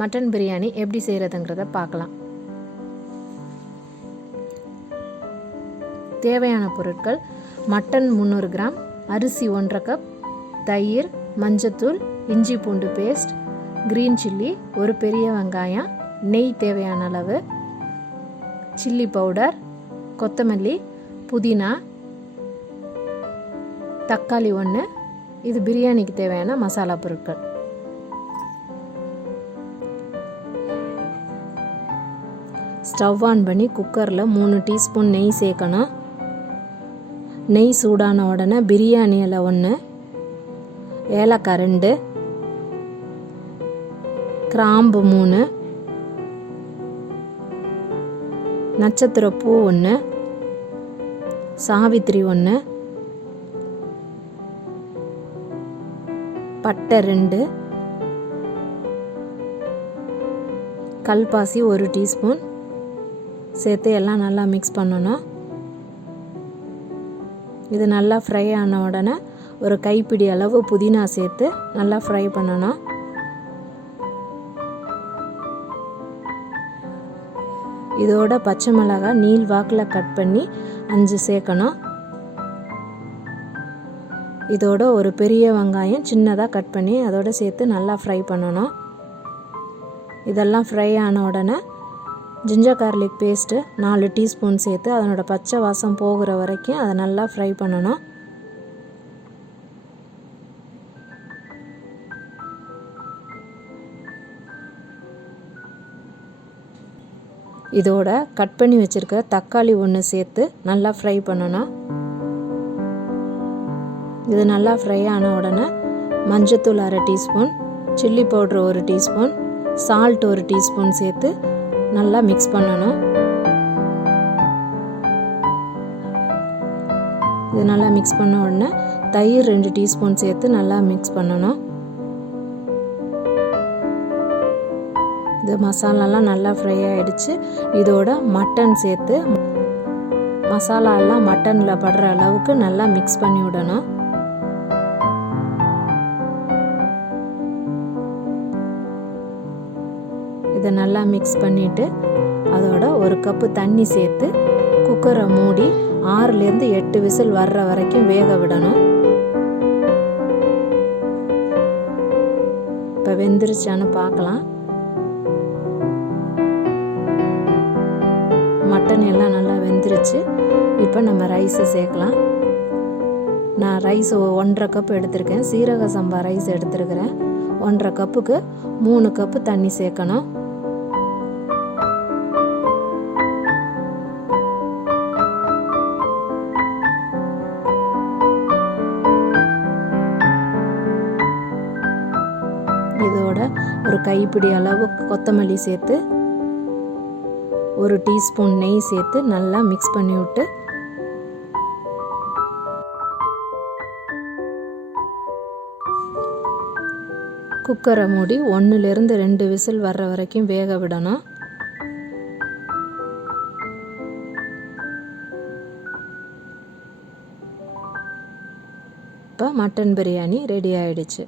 Mutton biryani எப்படி செய்கிறதுங்கிறத பார்க்கலாம். தேவையான பொருட்கள்: மட்டன் 300 கிராம், அரிசி 1.5 கப், தயிர், மஞ்சத்தூள், இஞ்சி பூண்டு பேஸ்ட், கிரீன் சில்லி, ஒரு பெரிய வெங்காயம், நெய் தேவையான அளவு, சில்லி பவுடர், கொத்தமல்லி, புதினா, தக்காளி 1. இது பிரியாணிக்கு தேவையான மசாலா பொருட்கள். ஸ்டவ் ஆன் பண்ணி குக்கரில் 3 டீஸ்பூன் நெய் சேர்க்கணும். நெய் சூடான உடனே பிரியாணி இலை 1, ஏலக்காய் 2, கிராம்பு 3, நட்சத்திர பூ 1, சாவித்திரி 1, பட்டை 2, கல்பாசி 1 டீஸ்பூன் சேர்த்து எல்லாம் நல்லா மிக்ஸ் பண்ணணும். இது நல்லா ஃப்ரை ஆன உடனே ஒரு கைப்பிடி அளவு புதினா சேர்த்து நல்லா ஃப்ரை பண்ணணும். இதோட பச்சை மிளகாய் நீள் வாக்கில் கட் பண்ணி 5 சேர்க்கணும். இதோட ஒரு பெரிய வெங்காயம் சின்னதாக கட் பண்ணி அதோட சேர்த்து நல்லா ஃப்ரை பண்ணணும். இதெல்லாம் ஃப்ரை ஆன உடனே ஜிஞ்சர் கார்லிக் பேஸ்ட்டு 4 டீஸ்பூன் சேர்த்து அதனோட பச்சை வாசம் போகிற வரைக்கும் அதை நல்லா ஃப்ரை பண்ணணும். இதோட கட் பண்ணி வச்சுருக்க தக்காளி 1 சேர்த்து நல்லா ஃப்ரை பண்ணணும். இது நல்லா ஃப்ரை ஆன உடனே மஞ்சத்தூள் 1/2 teaspoon, chilli powder 1 teaspoon, salt 1 teaspoon சேர்த்து நல்லா மிக்ஸ் பண்ணணும். இது நல்லா மிக்ஸ் பண்ண உடனே தயிர் 2 டீஸ்பூன் சேர்த்து நல்லா மிக்ஸ் பண்ணணும். இது மசாலாலாம் நல்லா ஃப்ரை ஆகிடுச்சு. இதோட மட்டன் சேர்த்து மசாலாலாம் மட்டனில் படுற அளவுக்கு நல்லா மிக்ஸ் பண்ணி விடணும். இதை நல்லா மிக்ஸ் பண்ணிவிட்டு அதோட ஒரு கப்பு தண்ணி சேர்த்து குக்கரை மூடி 6லேருந்து 8 விசில் வர்ற வரைக்கும் வேக விடணும். இப்போ வெந்துருச்சான்னு பார்க்கலாம். மட்டன் எல்லாம் நல்லா வெந்துருச்சு. இப்போ நம்ம ரைஸை சேர்க்கலாம். நான் ரைஸ் 1.5 கப் எடுத்திருக்கேன். சீரக சம்பா ரைஸ் எடுத்துருக்கிறேன். 1.5 கப்புக்கு 3 கப்பு தண்ணி சேர்க்கணும். இதோட ஒரு கைப்பிடி அளவு கொத்தமல்லி சேர்த்து 1 டீஸ்பூன் நெய் சேர்த்து நல்லா மிக்ஸ் பண்ணி விட்டு குக்கரை மூடி 1லேருந்து 2 விசில் வர்ற வரைக்கும் வேக விடணும். இப்போ மட்டன் பிரியாணி ரெடி ஆயிடுச்சு.